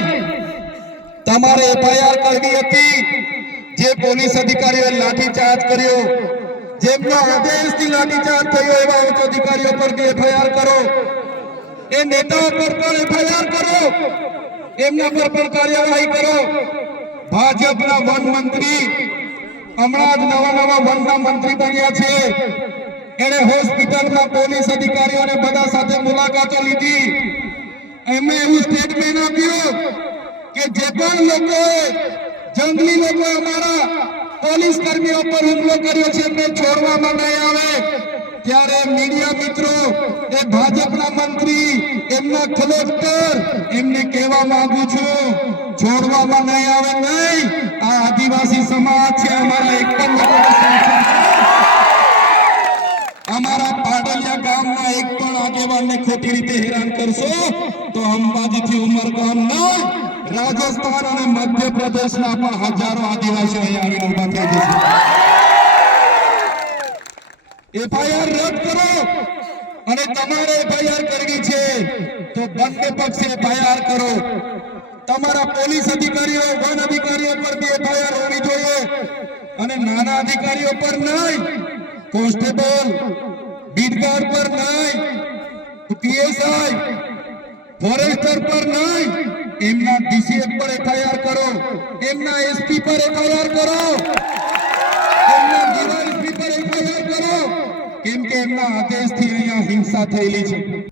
નહીં, તમારે એફઆઈઆર કરવી હતી જે પોલીસ અધિકારીઓએ લાઠીચાર્જ કર્યો, જેમના આદેશથી લાઠીચાર્જ થયો એવા ઉચ્ચ અધિકારીઓ પર એફઆઈઆર કરો, એ નેતાઓ પર પણ એફઆઈઆર કરો, એમના પર પણ કાર્યવાહી કરો। ભાજપના વન મંત્રી હમણાં જ નવા વનના મંત્રી બન્યા છે, એને હોસ્પિટલમાં પોલીસ અધિકારીઓને બધા સાથે મુલાકાતો લીધી, એમણે એવું સ્ટેટમેન્ટ આપ્યું કે જે પણ લોકોએ જંગલી લોકો અમારા પોલીસ કર્મીઓ પર હુમલો કર્યો છે એમને છોડવામાં નહીં આવે। ત્યારે મીડિયા મિત્રો, એ ભાજપના મંત્રી, એમના કલેક્ટર, એમને કહેવા માંગુ છું, છોડવામાં નહીં આવે નહીં। આ આદિવાસી સમાજ છે, અમારા એક પણ અમારા પાડલિયા ગામના એક પણ આગેવાનને ખોટી રીતે હેરાન કરશો તો અંબાજીથી ઉમરગામ નહીં, રાજસ્થાન અને મધ્યપ્રદેશના પણ હજારો આદિવાસીઓ અહીં આવીને ઉભા થઈ જશે। એફઆઈઆર રદ કરો, અને તમારે એફઆઈઆર કરવી છે તો બંને પક્ષે એફઆઈઆર કરો। તમારા પોલીસ અધિકારીઓ, વન અધિકારીઓ પર બી એફઆઈઆર હોવી જોઈએ, અને નાના અધિકારીઓ પર નહીં, કોન્સ્ટેબલ, બીટગાર્ડ પર નહીં, પીએસઆઈ, ફોરેસ્ટર પર નહીં, એમના ડીસીએફ પર એફઆઈઆર કરો, એમના એસપી પર એફઆઈઆર કરો, એમના ડીવાયએસપી પર એફઆઈઆર કરો, કેમ કે એમના આદેશથી અહીંયા હિંસા થયેલી છે।